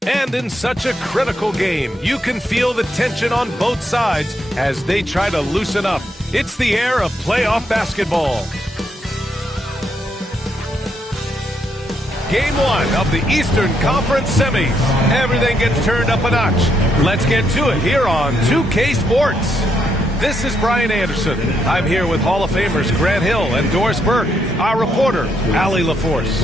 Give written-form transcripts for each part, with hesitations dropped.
And in such a critical game, you can feel the tension on both sides as they try to loosen up. It's the air of playoff basketball. Game 1 of the Eastern Conference Semis. Everything gets turned up a notch. Let's get to it here on 2K Sports. This is Brian Anderson. I'm here with Hall of Famers Grant Hill and Doris Burke, our reporter, Allie LaForce.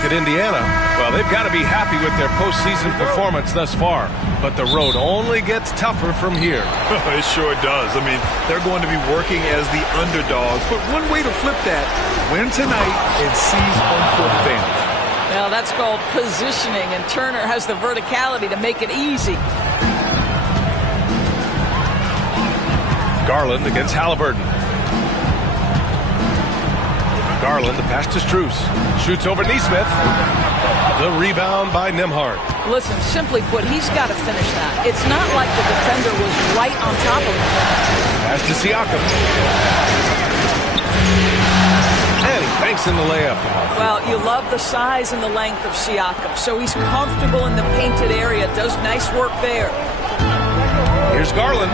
At Indiana, well, they've got to be happy with their postseason performance thus far, but the road only gets tougher from here. It sure does. I mean, they're going to be working as the underdogs, but one way to flip that, win tonight and seize home court advantage. Well, that's called positioning, and Turner has the verticality to make it easy. Garland against Halliburton. Garland, the pass to Strus. Shoots over Neesmith. The rebound by Nembhard. Listen, simply put, he's got to finish that. It's not like the defender was right on top of him. Pass to Siakam. And he banks in the layup. Well, you love the size and the length of Siakam. So he's comfortable in the painted area. Does nice work there. Here's Garland.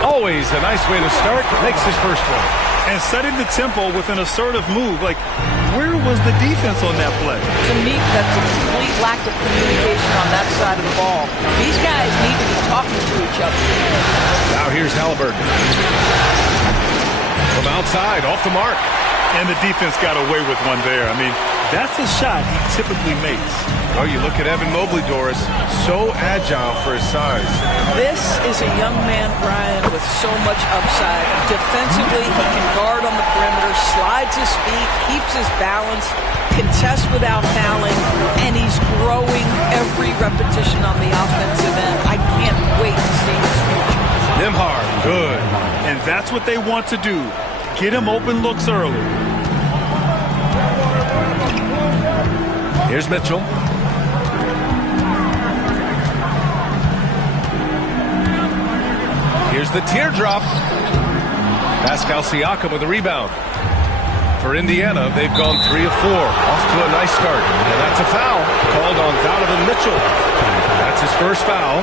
Always a nice way to start. Makes his first one. And setting the tempo with an assertive move. Like, where was the defense on that play? To me, that's a complete lack of communication on that side of the ball. These guys need to be talking to each other. Now here's Halliburton. From outside, off the mark. And the defense got away with one there. I mean, that's a shot he typically makes. Oh, you look at Evan Mobley, Doris. So agile for his size. This is a young man, Brian, with so much upside. Defensively, he can guard on the perimeter, slides his feet, keeps his balance, contests without fouling, and he's growing every repetition on the offensive end. I can't wait to see his future. Nembhard, good. And that's what they want to do. Get him open looks early. Here's Mitchell. Here's the teardrop. Pascal Siakam with a rebound. For Indiana, they've gone 3 of 4. Off to a nice start. And that's a foul called on Donovan Mitchell. That's his first foul.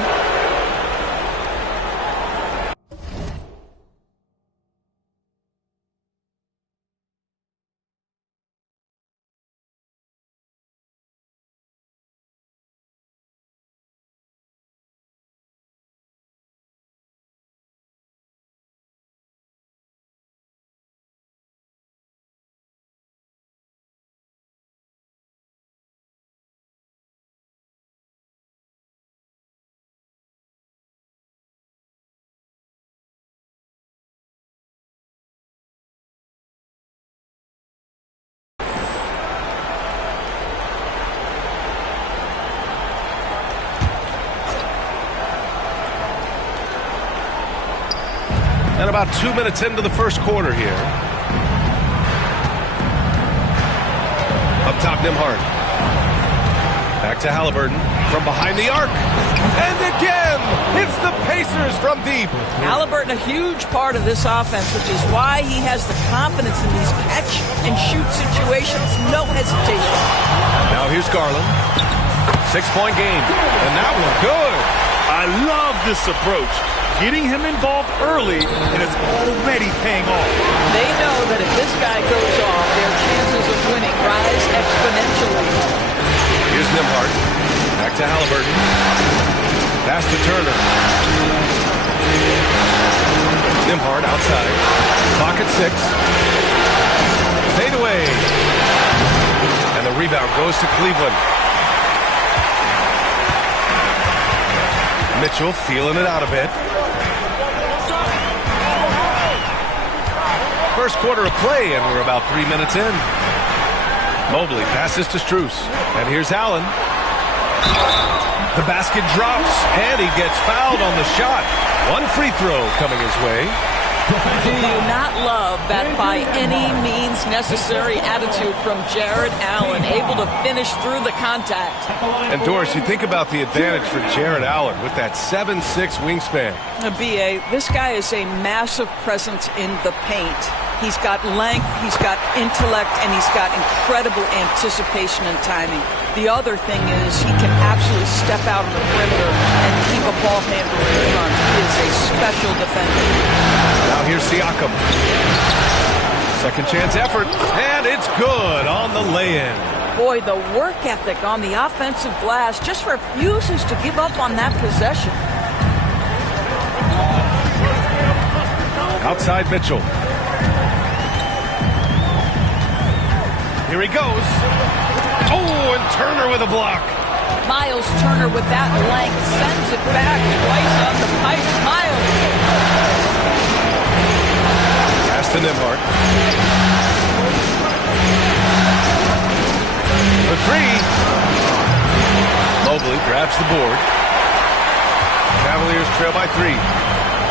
And about 2 minutes into the first quarter here. Up top, Nembhard. Back to Halliburton from behind the arc. And again, it's the Pacers from deep. Halliburton, a huge part of this offense, which is why he has the confidence in these catch-and-shoot situations. No hesitation. Now here's Garland. 6-point game. And that one good. I love this approach. Getting him involved early, and it's already paying off. They know that if this guy goes off, their chances of winning rise exponentially. Here's Nembhard. Back to Halliburton. Pass to Turner. Nembhard outside. Clock at 6. Fade away. And the rebound goes to Cleveland. Mitchell feeling it out a bit. First quarter of play, and we're about 3 minutes in. Mobley passes to Strus. And here's Allen. The basket drops, and he gets fouled on the shot. One free throw coming his way. Do you not love that by any means necessary attitude from Jared Allen, able to finish through the contact? And Doris, you think about the advantage for Jared Allen with that 7'6" wingspan. B.A., this guy is a massive presence in the paint. He's got length, he's got intellect, and he's got incredible anticipation and timing. The other thing is he can absolutely step out on the perimeter and keep a ball handler in front. He is a special defender. Now here's Siakam. Second chance effort, and it's good on the lay-in. Boy, the work ethic on the offensive glass just refuses to give up on that possession. Outside Mitchell. Here he goes. Oh, and Turner with a block. Miles Turner with that length sends it back twice on the pipe. Miles. Pass to Nembhard. For three. Mobley grabs the board. Cavaliers trail by 3.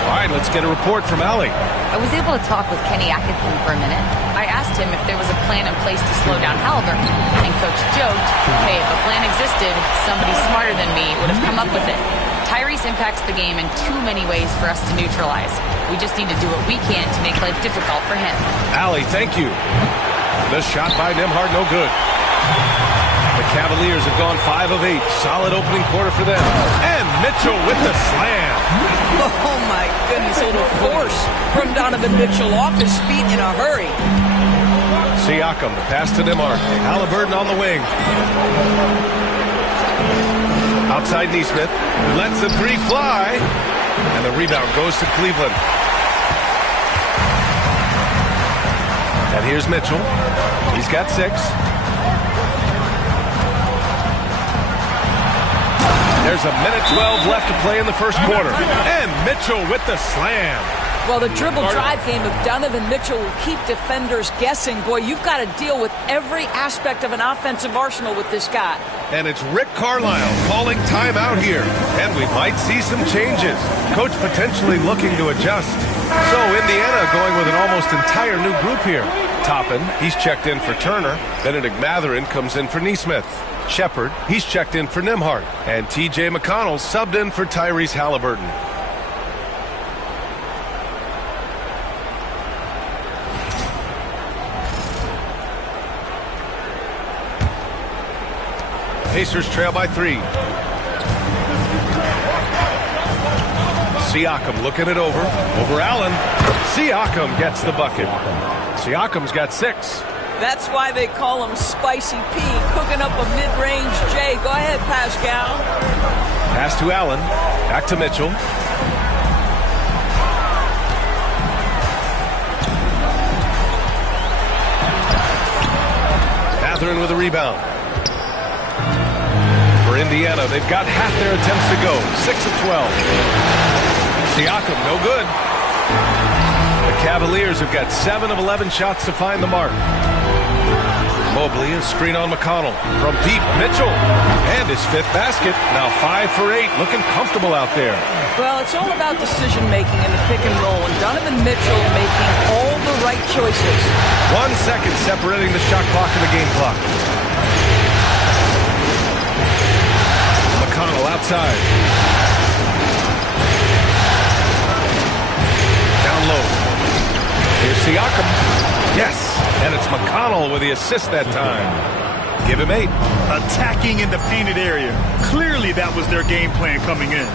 All right, let's get a report from Allie. I was able to talk with Kenny Atkinson for a minute. I asked him if there was a plan in place to slow down Halliburton, and Coach joked, hey, if a plan existed, somebody smarter than me would have come up with it. Tyrese impacts the game in too many ways for us to neutralize. We just need to do what we can to make life difficult for him. Allie, thank you. The shot by Nembhard, no good. The Cavaliers have gone 5 of 8. Solid opening quarter for them. And Mitchell with the slam. Oh, my goodness. A little force from Donovan Mitchell off his feet in a hurry. Siakam, the pass to Nembhard. Halliburton on the wing. Outside Nesmith. Lets the 3 fly. And the rebound goes to Cleveland. And here's Mitchell. He's got 6. There's a minute 12 left to play in the first quarter. And Mitchell with the slam. Well, the dribble drive game of Donovan Mitchell will keep defenders guessing. Boy, you've got to deal with every aspect of an offensive arsenal with this guy. And it's Rick Carlisle calling timeout here. And we might see some changes. Coach potentially looking to adjust. So Indiana going with an almost entire new group here. Toppin, he's checked in for Turner. Benedict Mathurin comes in for Nesmith. Shepard, he's checked in for Nembhard. And T.J. McConnell subbed in for Tyrese Halliburton. Pacers trail by 3. Siakam looking it over. Over Allen. Siakam gets the bucket. Siakam's got 6. That's why they call him Spicy P, cooking up a mid-range J. Go ahead, Pascal. Pass to Allen. Back to Mitchell. Mathurin with a rebound. For Indiana, they've got half their attempts to go. 6 of 12. Siakam, no good. The Cavaliers have got 7 of 11 shots to find the mark. Mobley, a screen on McConnell. From deep, Mitchell. And his 5th basket. Now 5 for 8. Looking comfortable out there. Well, it's all about decision-making in the pick and roll. And Donovan Mitchell making all the right choices. 1 second separating the shot clock and the game clock. McConnell outside. Down low. Here's Siakam. Yes, and it's McConnell with the assist that time. Give him 8. Attacking in the painted area. Clearly that was their game plan coming in.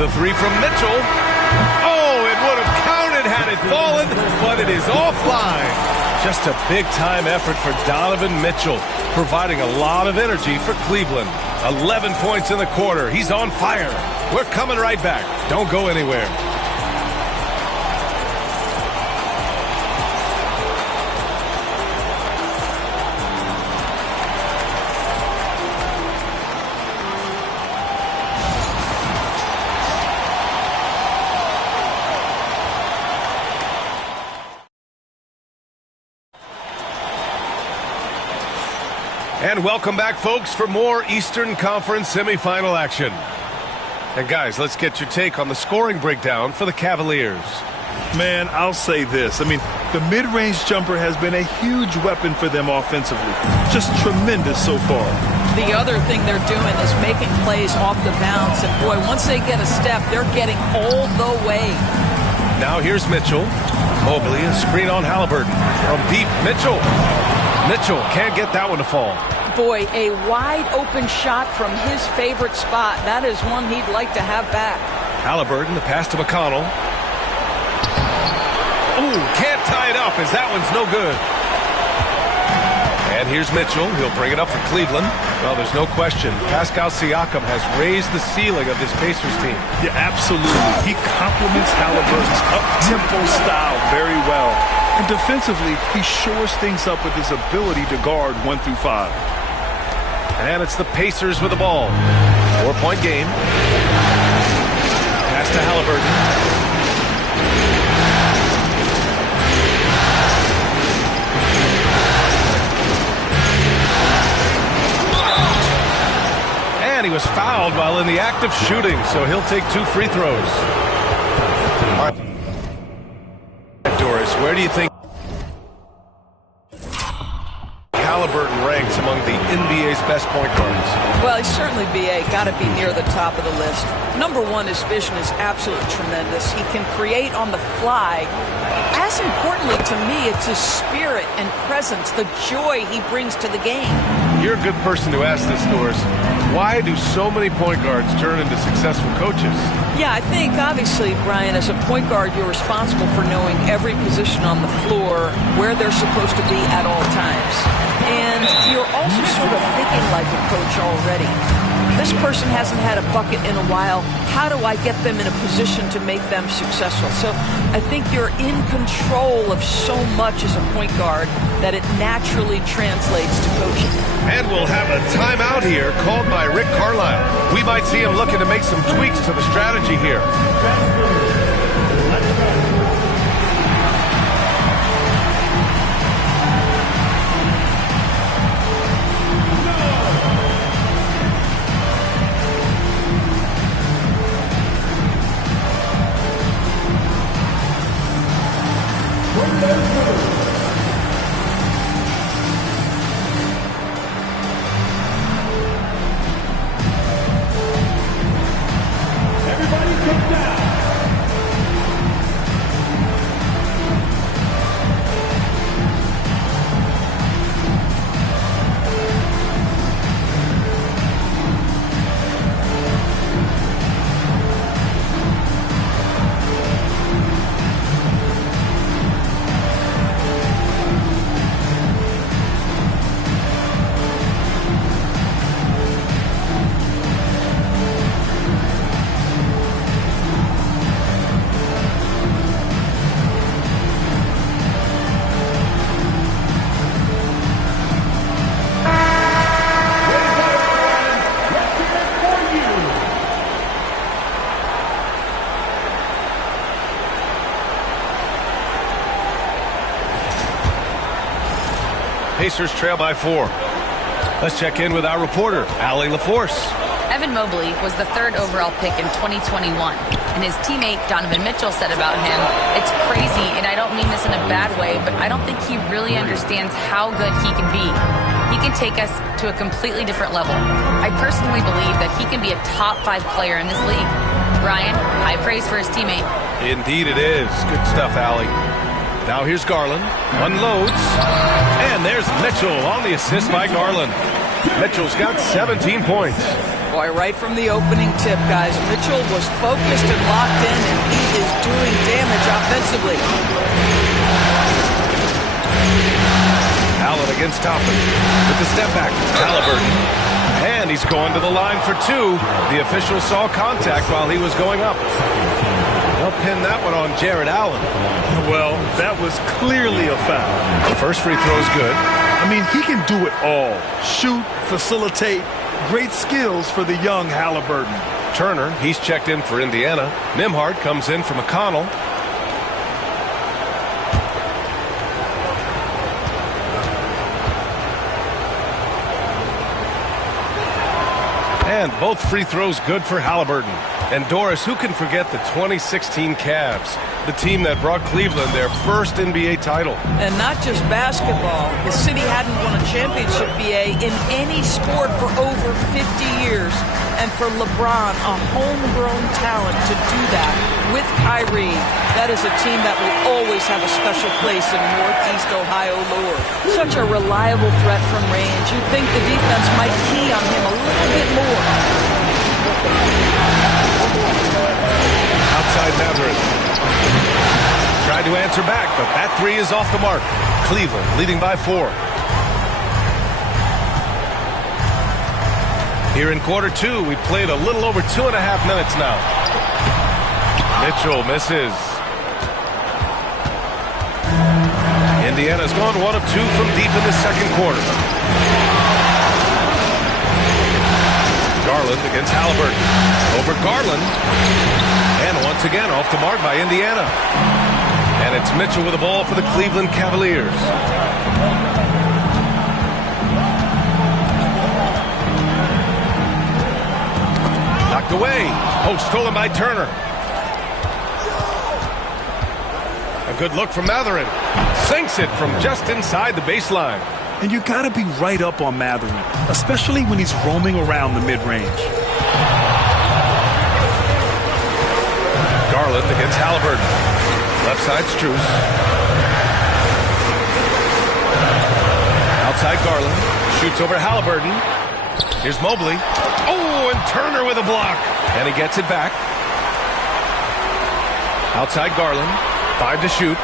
The 3 from Mitchell. Oh, it would have counted had it fallen, but it is offline. Just a big-time effort for Donovan Mitchell, providing a lot of energy for Cleveland. 11 points in the quarter. He's on fire. We're coming right back. Don't go anywhere. And welcome back, folks, for more Eastern Conference semifinal action. And guys, let's get your take on the scoring breakdown for the Cavaliers. Man, I'll say this. I mean, the mid-range jumper has been a huge weapon for them offensively. Just tremendous so far. The other thing they're doing is making plays off the bounce. And, boy, once they get a step, they're getting all the way. Now here's Mitchell. Mobley, a screen on Halliburton. From deep, Mitchell. Mitchell can't get that one to fall. Boy, a wide-open shot from his favorite spot. That is one he'd like to have back. Halliburton, the pass to McConnell. Ooh, can't tie it up as that one's no good. And here's Mitchell. He'll bring it up for Cleveland. Well, there's no question. Pascal Siakam has raised the ceiling of this Pacers team. Yeah, absolutely. He complements Halliburton's up-tempo style very well. And defensively, he shores things up with his ability to guard 1 through 5. And it's the Pacers with the ball. 4-point game. Pass to Halliburton. And he was fouled while in the act of shooting, so he'll take 2 free throws. All right. Doris, where do you think Halliburton ranks among the NBA's best point guards? Well, he's certainly got to be near the top of the list. Number one, his vision is absolutely tremendous. He can create on the fly. As importantly to me, it's his spirit and presence, the joy he brings to the game. You're a good person to ask this, Doris. Why do so many point guards turn into successful coaches? Yeah, I think, obviously, Brian, as a point guard, you're responsible for knowing every position on the floor, where they're supposed to be at all times. And you're also sort of thinking like a coach already. This person hasn't had a bucket in a while. How do I get them in a position to make them successful? So I think you're in control of so much as a point guard that it naturally translates to coaching. And we'll have a timeout here called by Rick Carlisle. We might see him looking to make some tweaks to the strategy here. Pacers trail by 4. Let's check in with our reporter, Allie LaForce. Evan Mobley was the 3rd overall pick in 2021, and his teammate Donovan Mitchell said about him, "It's crazy, and I don't mean this in a bad way, but I don't think he really understands how good he can be. He can take us to a completely different level. I personally believe that he can be a top 5 player in this league." Ryan, high praise for his teammate. Indeed it is. Good stuff, Allie. Now here's Garland. Unloads. And there's Mitchell on the assist by Garland. Mitchell's got 17 points. Boy, right from the opening tip, guys, Mitchell was focused and locked in, and he is doing damage offensively. Allen against Toppin with the step back. Halliburton. And he's going to the line for 2. The official saw contact while he was going up. They'll pin that one on Jared Allen. Well, that was clearly a foul. The first free throw is good. I mean, he can do it all. Shoot, facilitate. Great skills for the young Halliburton. Turner, he's checked in for Indiana. Nembhard comes in for McConnell. And both free throws good for Halliburton. And Doris, who can forget the 2016 Cavs, the team that brought Cleveland their first NBA title? And not just basketball. The city hadn't won a championship, BA, in any sport for over 50 years. And for LeBron, a homegrown talent to do that with Kyrie, that is a team that will always have a special place in Northeast Ohio lore. Such a reliable threat from range. You'd think the defense might key on him a little bit more. Outside Matherin. Tried to answer back, but that three is off the mark. Cleveland leading by 4. Here in quarter 2, we played a little over 2.5 minutes now. Mitchell misses. Indiana's gone 1 of 2 from deep in the second quarter. Garland against Halliburton. Over Garland. And once again off the mark by Indiana. And it's Mitchell with the ball for the Cleveland Cavaliers. Knocked away. Oh, stolen by Turner. A good look from Matherin. Sinks it from just inside the baseline. And you got to be right up on Matherin, especially when he's roaming around the mid-range. Garland against Halliburton. Left side Strus. Outside Garland. Shoots over Halliburton. Here's Mobley. Oh, and Turner with a block. And he gets it back. Outside Garland. 5 to shoot.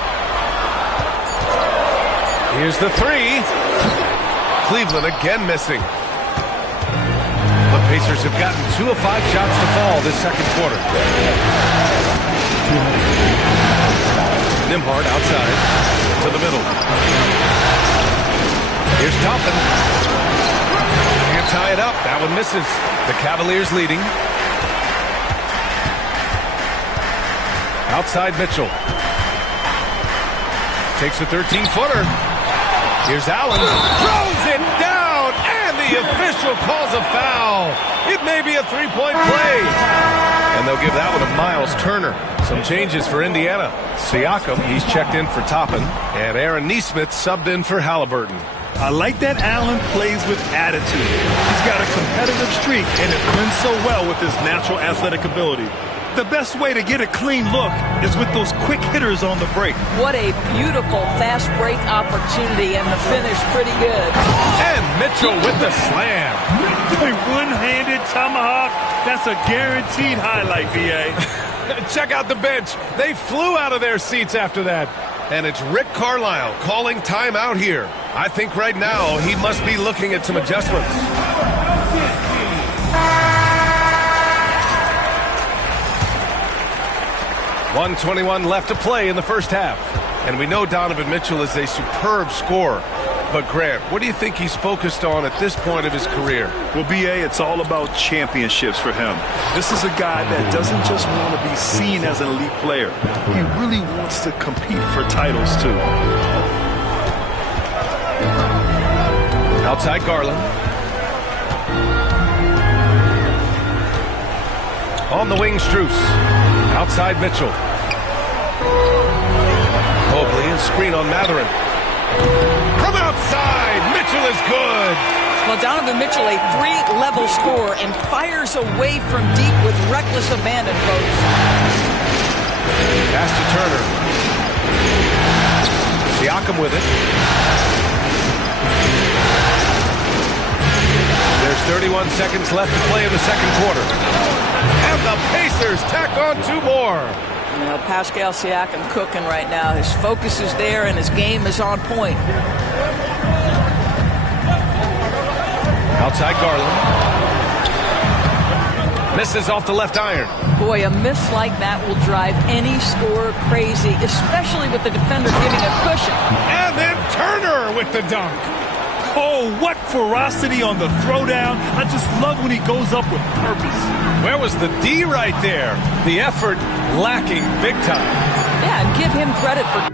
Here's the 3. Cleveland again missing. The Pacers have gotten 2 of 5 shots to fall this second quarter. Nembhard outside to the middle. Here's Toppin. Can't tie it up. That one misses. The Cavaliers leading. Outside Mitchell. Takes a 13-footer. Here's Allen. Throws it down. And the official calls a foul. It may be a 3-point play. And they'll give that one to Miles Turner. Some changes for Indiana. Siakam, he's checked in for Toppin. And Aaron Nesmith subbed in for Halliburton. I like that Allen plays with attitude. He's got a competitive streak, and it blends so well with his natural athletic ability. The best way to get a clean look is with those quick hitters on the break. What a beautiful fast break opportunity, and the finish pretty good. And Mitchell with the slam. A one-handed tomahawk, that's a guaranteed highlight, VA. Check out the bench. They flew out of their seats after that. And it's Rick Carlisle calling timeout here. I think right now he must be looking at some adjustments. 1:21 left to play in the first half. And we know Donovan Mitchell is a superb scorer. But Grant, what do you think he's focused on at this point of his career? Well, BA, it's all about championships for him. This is a guy that doesn't just want to be seen as an elite player. He really wants to compete for titles, too. Outside Garland. On the wing, Strus. Outside Mitchell. Mobley and screen on Matherin. From outside, Mitchell is good. Well, Donovan Mitchell, a 3-level scorer, and fires away from deep with reckless abandon, folks. Pass to Turner. Siakam with it. There's 31 seconds left to play in the second quarter. And the Pacers tack on 2 more. You know, Pascal Siakam cooking right now. His focus is there, and his game is on point. Outside Garland. Misses off the left iron. Boy, a miss like that will drive any scorer crazy, especially with the defender giving a cushion. And then Turner with the dunk. Oh, what ferocity on the throwdown. I just love when he goes up with purpose. Where was the D right there? The effort lacking big time. Yeah, and give him credit for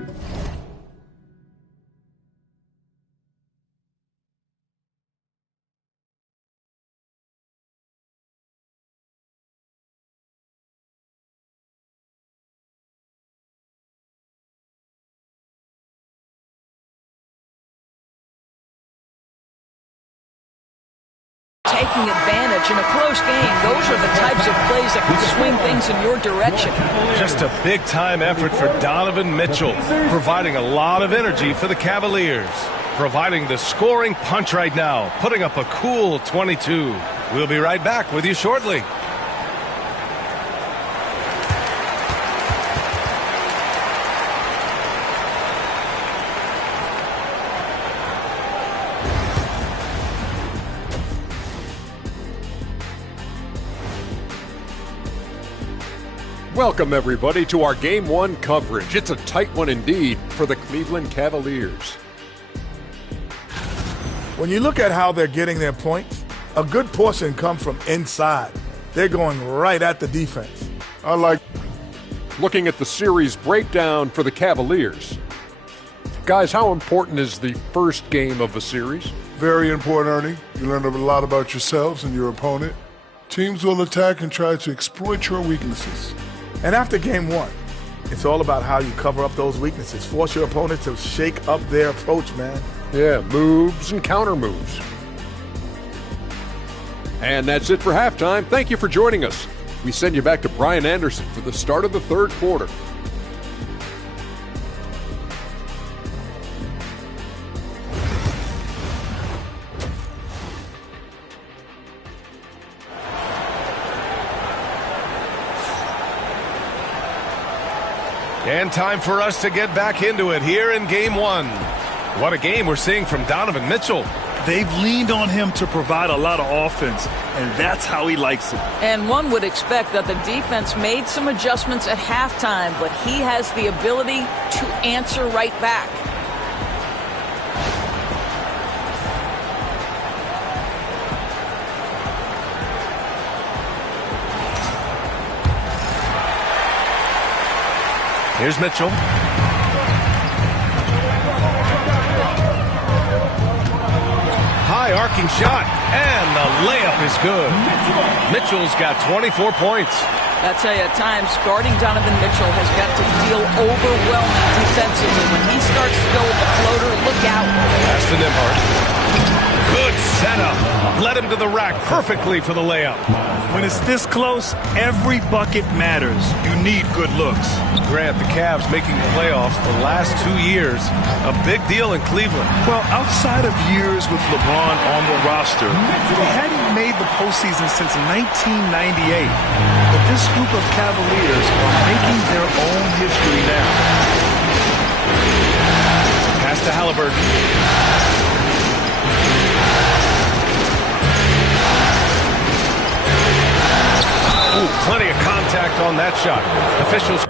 taking advantage in a close game. Those are the types of plays that can swing things in your direction. Just a big-time effort for Donovan Mitchell, providing a lot of energy for the Cavaliers. Providing the scoring punch right now, putting up a cool 22. We'll be right back with you shortly. Welcome, everybody, to our Game 1 coverage. It's a tight one indeed for the Cleveland Cavaliers. When you look at how they're getting their points, a good portion come from inside. They're going right at the defense. I like looking at the series breakdown for the Cavaliers. Guys, how important is the first game of a series? Very important, Ernie. You learn a lot about yourselves and your opponent. Teams will attack and try to exploit your weaknesses. And after game 1, it's all about how you cover up those weaknesses. Force your opponent to shake up their approach, man. Yeah, moves and counter moves. And that's it for halftime. Thank you for joining us. We send you back to Brian Anderson for the start of the third quarter. And time for us to get back into it here in Game 1. What a game we're seeing from Donovan Mitchell. They've leaned on him to provide a lot of offense, and that's how he likes it. And one would expect that the defense made some adjustments at halftime, but he has the ability to answer right back. Here's Mitchell. High arcing shot, and the layup is good. Mitchell's got 24 points. I tell you, at times, guarding Donovan Mitchell has got to feel overwhelming defensively. When he starts to go with the floater, look out. Pass to Nembhard. Good setup. Led him to the rack perfectly for the layup. When it's this close, every bucket matters. You need good looks. Grant, the Cavs making the playoffs the last 2 years. A big deal in Cleveland. Well, outside of years with LeBron on the roster, they hadn't made the postseason since 1998. But this group of Cavaliers are making their own history now. Pass to Halliburton. Ooh, plenty of contact on that shot. Officials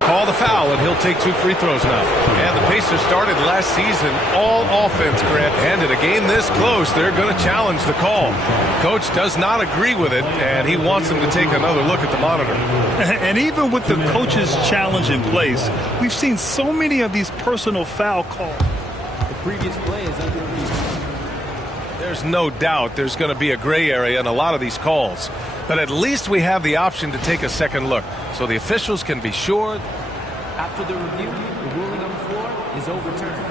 call the foul, and he'll take 2 free throws now. And the Pacers started last season all offense, Grant. And in a game this close, they're going to challenge the call. Coach does not agree with it, and he wants them to take another look at the monitor. And even with the coach's challenge in place, we've seen so many of these personal foul calls. The previous play is under review. There's no doubt there's going to be a gray area in a lot of these calls. But at least we have the option to take a second look, so the officials can be sure. After the review, the ruling on the floor is overturned.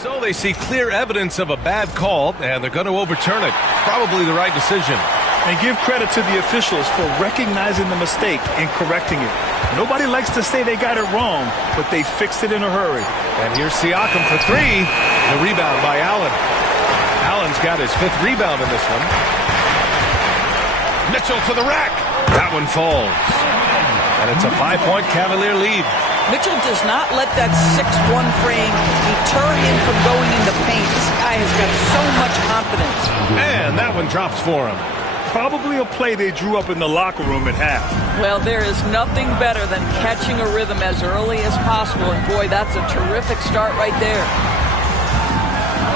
So they see clear evidence of a bad call, and they're going to overturn it. Probably the right decision. And give credit to the officials for recognizing the mistake and correcting it. Nobody likes to say they got it wrong, but they fixed it in a hurry. And here's Siakam for 3. The rebound by Allen. Allen's got his 5th rebound in this one. Mitchell to the rack. That one falls. And it's a 5-point Cavalier lead. Mitchell does not let that 6'1" frame deter him from going in the paint. This guy has got so much confidence. And that one drops for him. Probably a play they drew up in the locker room at half. Well, there is nothing better than catching a rhythm as early as possible. And boy, that's a terrific start right there.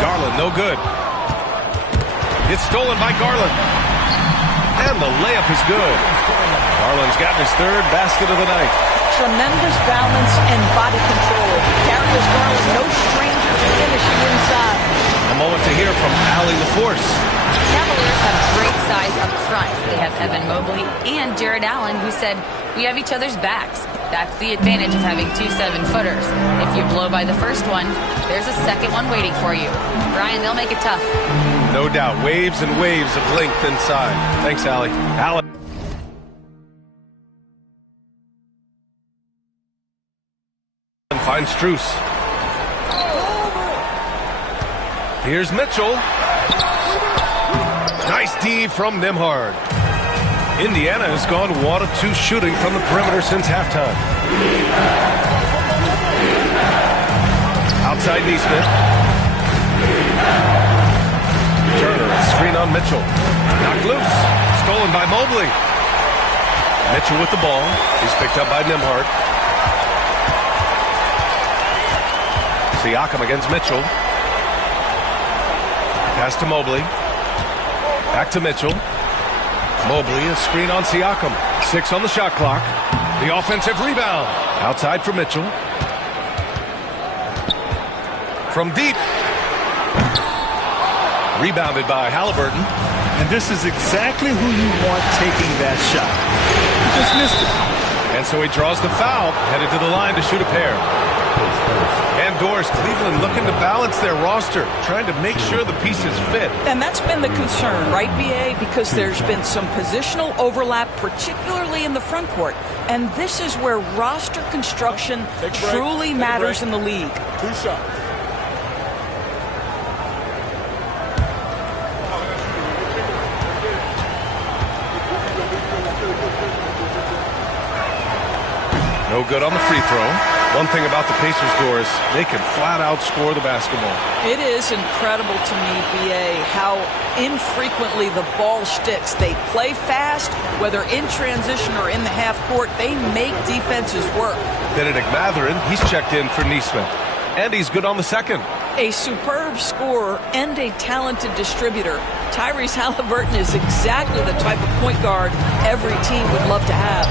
Garland, no good. It's stolen by Garland. And the layup is good. Garland's gotten his 3rd basket of the night. Tremendous balance and body control. Darius Garland, no stranger to finishing inside. A moment to hear from Allie LaForce. Cavaliers have great size up front. They have Evan Mobley and Jared Allen, who said, "We have each other's backs." That's the advantage of having 2 7-footers. If you blow by the first one, there's a second one waiting for you. Brian, they'll make it tough. No doubt. Waves and waves of length inside. Thanks, Allie. Allen finds Strus. Here's Mitchell. Nice D from Nembhard. Indiana has gone 1 of 2 shooting from the perimeter since halftime. Outside Neesmith. Turner, screen on Mitchell. Knocked loose. Stolen by Mobley. Mitchell with the ball. He's picked up by Nembhard. Siakam against Mitchell. Pass to Mobley. Back to Mitchell. Mobley, a screen on Siakam. 6 on the shot clock. The offensive rebound. Outside for Mitchell. From deep. Rebounded by Halliburton. And this is exactly who you want taking that shot. He just missed it. And so he draws the foul, headed to the line to shoot a pair. And Doris, Cleveland looking to balance their roster, trying to make sure the pieces fit. And that's been the concern, right, B.A.? Because there's been some positional overlap, particularly in the front court. And this is where roster construction truly matters in the league. 2 shots. No good on the free throw. One thing about the Pacers, Doris, they can flat out score the basketball. It is incredible to me, B.A., how infrequently the ball sticks. They play fast, whether in transition or in the half court. They make defenses work. Benedict Mathurin, he's checked in for Neesmith. And he's good on the second. A superb scorer and a talented distributor. Tyrese Halliburton is exactly the type of point guard every team would love to have.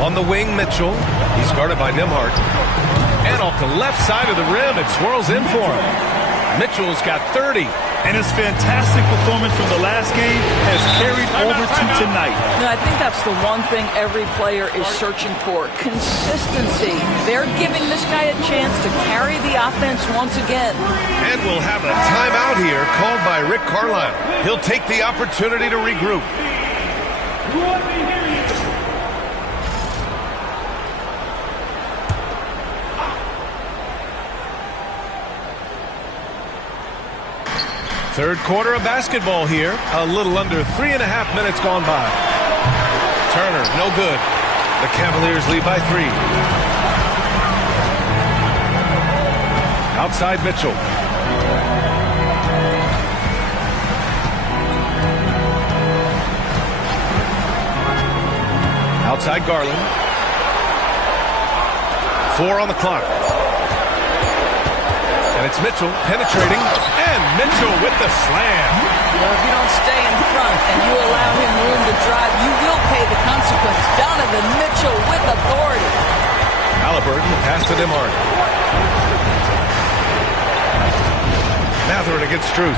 On the wing, Mitchell. He's guarded by Nembhard. And off the left side of the rim, it swirls in for him. Mitchell's got 30. And his fantastic performance from the last game has carried over to tonight. No, I think that's the one thing every player is searching for. Consistency. They're giving this guy a chance to carry the offense once again. And we'll have a timeout here called by Rick Carlisle. He'll take the opportunity to regroup. Third quarter of basketball here. A little under 3.5 minutes gone by. Turner, no good. The Cavaliers lead by 3. Outside Mitchell. Outside Garland. 4 on the clock. And it's Mitchell penetrating. And Mitchell with the slam. Well, if you don't stay in front and you allow him room to drive, you will pay the consequence. Donovan Mitchell with authority. Halliburton, pass to Nembhard. Mathurin against Strus.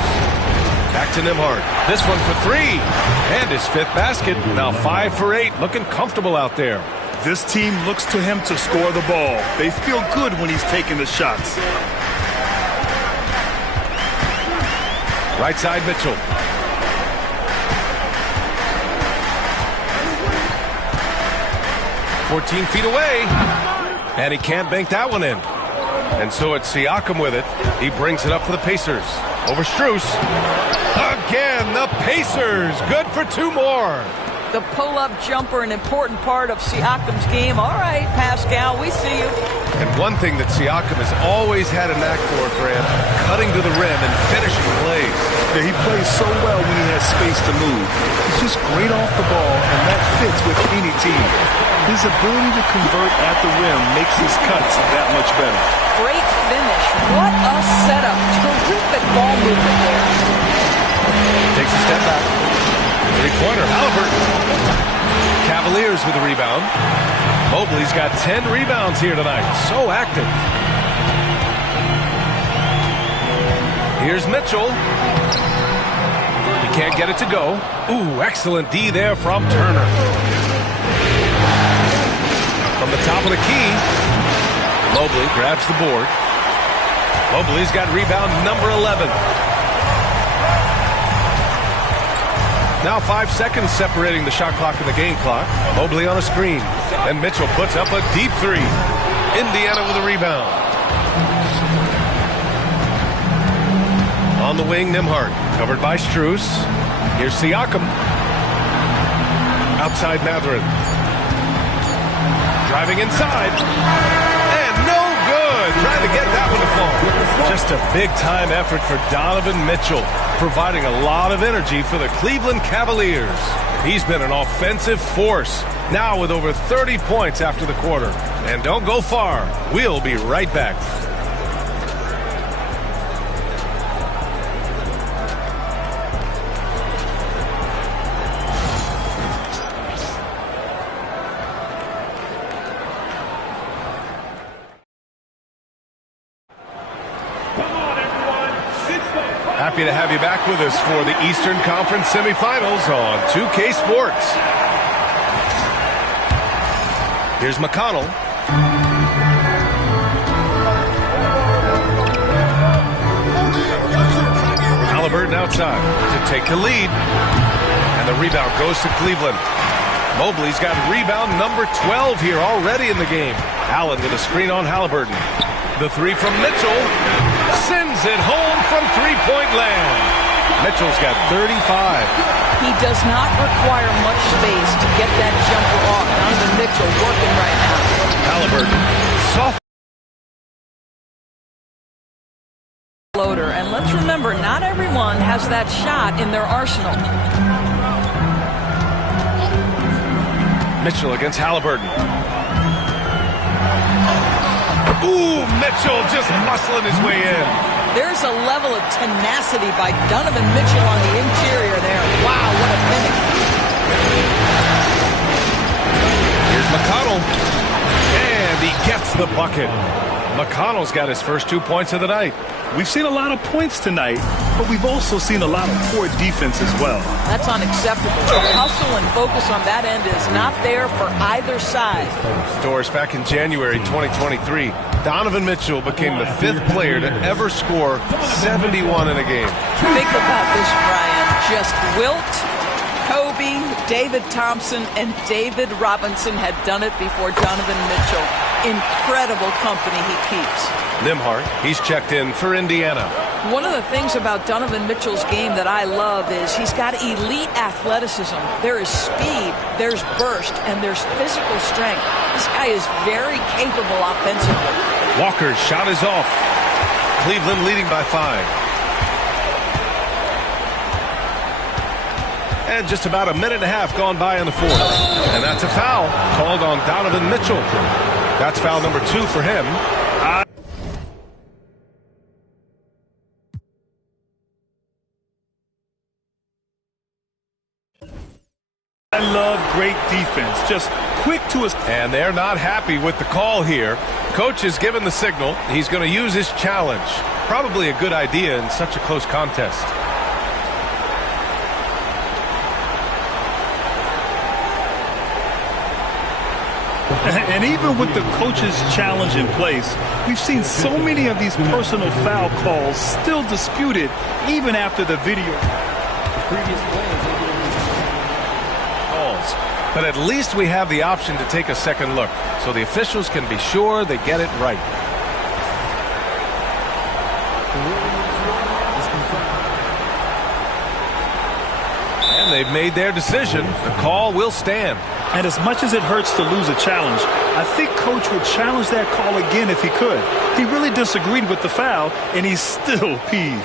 Back to Nembhard. This one for 3. And his 5th basket. Now 5 for 8. Looking comfortable out there. This team looks to him to score the ball. They feel good when he's taking the shots. Right side Mitchell. "14 feet away. And he can't bank that one in. And so it's Siakam with it. He brings it up for the Pacers. Over Strus. Again, the Pacers. Good for 2 more. The pull-up jumper, an important part of Siakam's game. All right, Pascal, we see you. And one thing that Siakam has always had a knack for, Grant, cutting to the rim and finishing plays. Yeah, he plays so well when he has space to move. He's just great off the ball, and that fits with any team. His ability to convert at the rim makes his cuts that much better. Great finish. What a setup. Terrific ball movement there. Takes a step back. 3-pointer, Halliburton. Cavaliers with the rebound. Mobley's got 10 rebounds here tonight. So active. Here's Mitchell. He Can't get it to go. Ooh, excellent D there from Turner. From the top of the key, Mobley grabs the board. Mobley's got rebound number 11. Now 5 seconds separating the shot clock and the game clock. Mobley on a screen. And Mitchell puts up a deep three. Indiana with a rebound. On the wing, Nembhard, covered by Strus. Here's Siakam. Outside Mathurin. Driving inside. And no good. Trying to get that one to fall. Just a big-time effort for Donovan Mitchell, providing a lot of energy for the Cleveland Cavaliers. He's been an offensive force, now with over 30 points after the quarter. And don't go far. We'll be right back. Happy to have you back with us for the Eastern Conference semifinals on 2K Sports. Here's McConnell. Halliburton outside to take the lead. And the rebound goes to Cleveland. Mobley's got rebound number 12 here already in the game. Allen with a screen on Halliburton. The three from Mitchell. Sends it home from three-point land. Mitchell's got 35. He does not require much space to get that jumper off. Donovan Mitchell working right now. Halliburton, soft floater. And let's remember, not everyone has that shot in their arsenal. Mitchell against Halliburton. Ooh, Mitchell just muscling his way in. There's a level of tenacity by Donovan Mitchell on the interior there. Wow, what a finish. Here's McConnell. And he gets the bucket. McConnell's got his first 2 points of the night. We've seen a lot of points tonight, but we've also seen a lot of poor defense as well. That's unacceptable. The hustle and focus on that end is not there for either side. Doris, back in January 2023, Donovan Mitchell became the 5th player to ever score 71 in a game. Think about this, Brian. Just Wilt, Kobe, David Thompson, and David Robinson had done it before Donovan Mitchell. Incredible company he keeps. Nembhard, he's checked in for Indiana. One of the things about Donovan Mitchell's game that I love is he's got elite athleticism. There is speed, there's burst, and there's physical strength. This guy is very capable offensively. Walker's shot is off. Cleveland leading by 5. And just about a minute and a half gone by in the fourth. And that's a foul called on Donovan Mitchell. That's foul number 2 for him. I love great defense. Just quick to his... And they're not happy with the call here. Coach has given the signal. He's going to use his challenge. Probably a good idea in such a close contest. And even with the coach's challenge in place, we've seen so many of these personal foul calls still disputed even after the video. Calls. But at least we have the option to take a second look, so the officials can be sure they get it right. And they've made their decision. The call will stand. And as much as it hurts to lose a challenge, I think Coach would challenge that call again if he could. He really disagreed with the foul, and he's still peeved.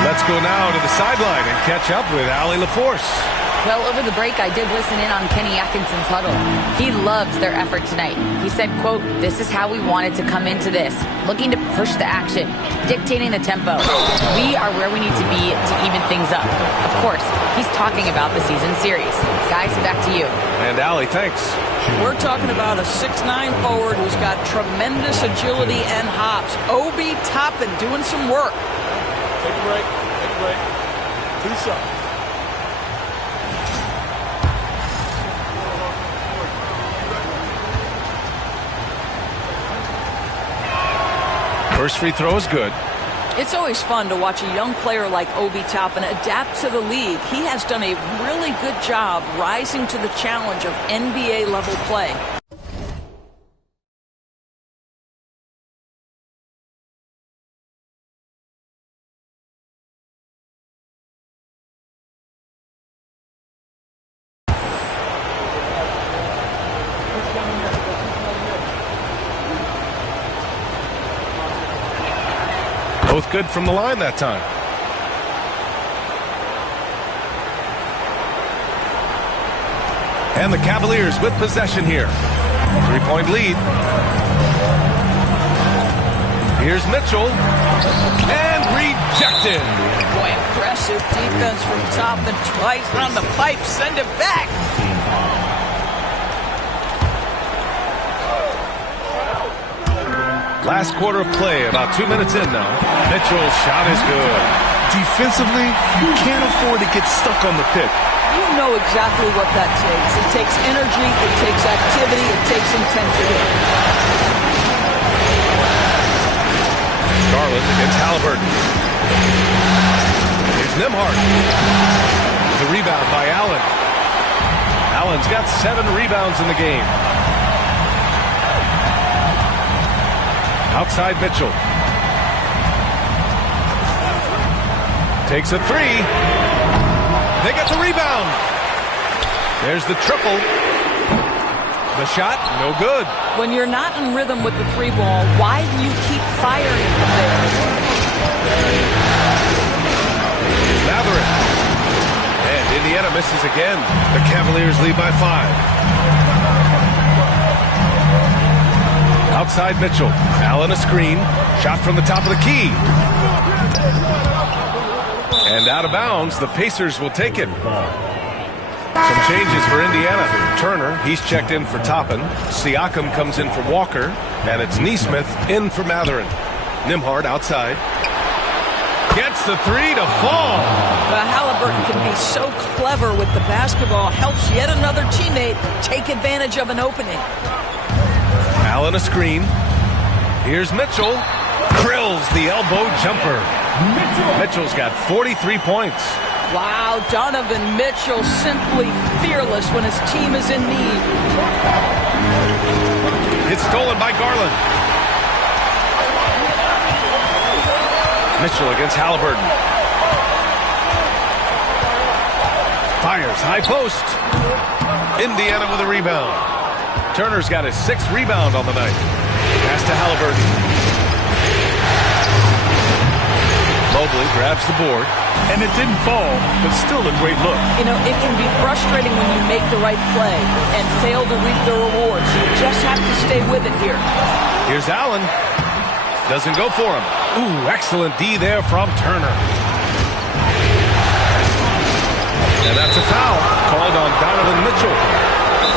Let's go now to the sideline and catch up with Allie LaForce. Well, over the break, I did listen in on Kenny Atkinson's huddle. He loves their effort tonight. He said, quote, "This is how we wanted to come into this, looking to push the action, dictating the tempo. We are where we need to be to even things up." Of course, he's talking about the season series. Guys, back to you. And Allie, thanks. We're talking about a 6'9" forward who's got tremendous agility and hops. Obi Toppin doing some work. Take a break. Take a break. To the side. First free throw is good. It's always fun to watch a young player like Obi Toppin adapt to the league. He has done a really good job rising to the challenge of NBA-level play. Both good from the line that time. And the Cavaliers with possession here. 3-point lead. Here's Mitchell. And rejected. Boy, impressive defense from Toppin. Twice around the pipe. Send it back. Last quarter of play, about 2 minutes in now. Mitchell's shot is good. Defensively, you can't afford to get stuck on the pick. You know exactly what that takes. It takes energy, it takes activity, it takes intensity. Garland against Halliburton. Here's Nembhard. The rebound by Allen. Allen's got 7 rebounds in the game. Outside Mitchell. Takes a 3. They get the rebound. There's the triple. The shot, no good. When you're not in rhythm with the 3 ball, why do you keep firing from there? Matherin. And Indiana misses again. The Cavaliers lead by 5. Outside Mitchell. Allen a screen. Shot from the top of the key. And out of bounds. The Pacers will take it. Some changes for Indiana. Turner, he's checked in for Toppin. Siakam comes in for Walker. And it's Nesmith in for Matherin. Nembhard outside. Gets the 3 to fall. Halliburton can be so clever with the basketball. Helps yet another teammate take advantage of an opening. Allen a screen. Here's Mitchell. Drills the elbow jumper. Mitchell's got 43 points. Wow, Donovan Mitchell simply fearless when his team is in need. It's stolen by Garland. Mitchell against Halliburton. Fires high post. Indiana with a rebound. Turner's got his 6th rebound on the night. Pass to Halliburton. Mobley grabs the board. And it didn't fall, but still a great look. You know, it can be frustrating when you make the right play and fail to reap the rewards. You just have to stay with it here. Here's Allen. Doesn't go for him. Ooh, excellent D there from Turner. And that's a foul called on Donovan Mitchell.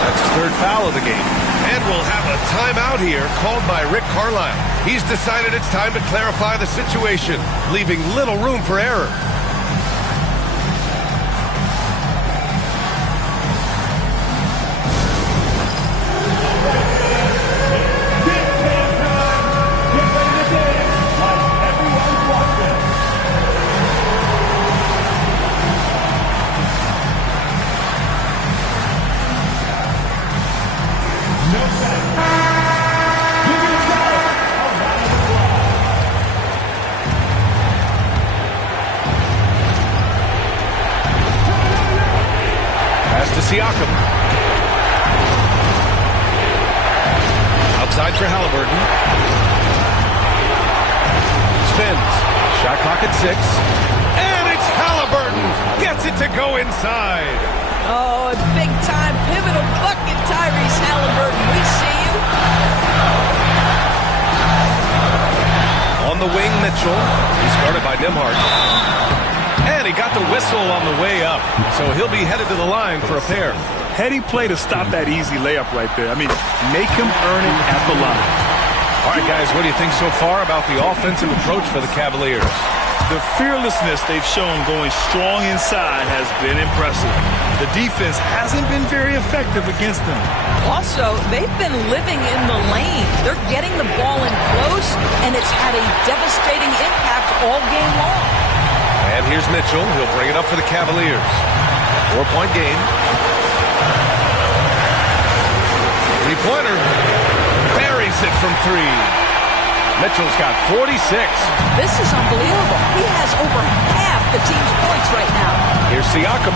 That's his 3rd foul of the game. And we'll have a timeout here called by Rick Carlisle. He's decided it's time to clarify the situation, leaving little room for error. Siakam. Outside for Halliburton. Spins. Shot clock at 6. And it's Halliburton. Gets it to go inside. Oh, a big-time pivotal bucket, Tyrese Halliburton. We see you. On the wing, Mitchell. He's guarded by Nembhard. And he got the whistle on the way up, so he'll be headed to the line for a pair. Heady play to stop that easy layup right there. I mean, make him earn it at the line. All right, guys, what do you think so far about the offensive approach for the Cavaliers? The fearlessness they've shown going strong inside has been impressive. The defense hasn't been very effective against them. Also, they've been living in the lane. They're getting the ball in close, and it's had a devastating impact all game long. And here's Mitchell. He'll bring it up for the Cavaliers. 4-point game. Three-pointer. Buries it from three. Mitchell's got 46. This is unbelievable. He has over half the team's points right now. Here's Siakam.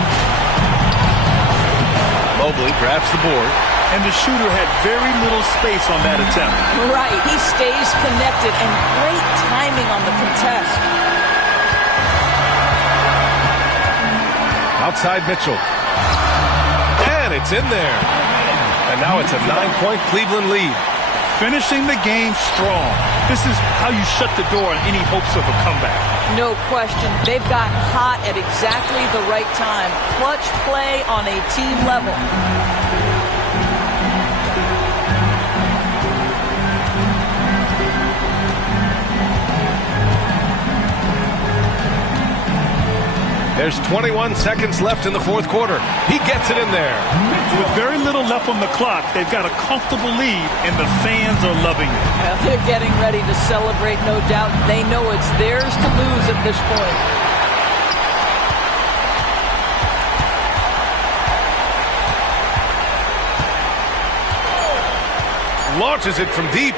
Mobley grabs the board. And the shooter had very little space on that attempt. Right. He stays connected, and great timing on the contest. Outside Mitchell. And it's in there. And now it's a 9-point Cleveland lead. Finishing the game strong. This is how you shut the door on any hopes of a comeback. No question. They've got hot at exactly the right time. Clutch play on a team level. There's 21 seconds left in the fourth quarter. He gets it in there. With very little left on the clock, they've got a comfortable lead, and the fans are loving it. They're getting ready to celebrate, no doubt. They know it's theirs to lose at this point. Launches it from deep.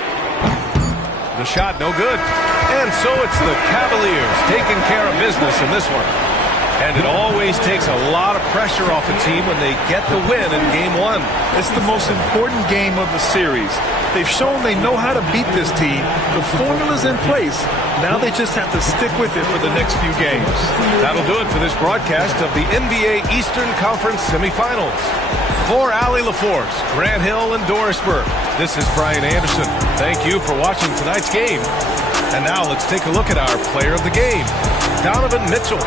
The shot no good. And so it's the Cavaliers taking care of business in this one. And it always takes a lot of pressure off a team when they get the win in Game 1. It's the most important game of the series. They've shown they know how to beat this team. The formula's in place. Now they just have to stick with it for the next few games. That'll do it for this broadcast of the NBA Eastern Conference semifinals. For Allie LaForce, Grant Hill, and Doris Burke, this is Brian Anderson. Thank you for watching tonight's game. And now let's take a look at our player of the game, Donovan Mitchell.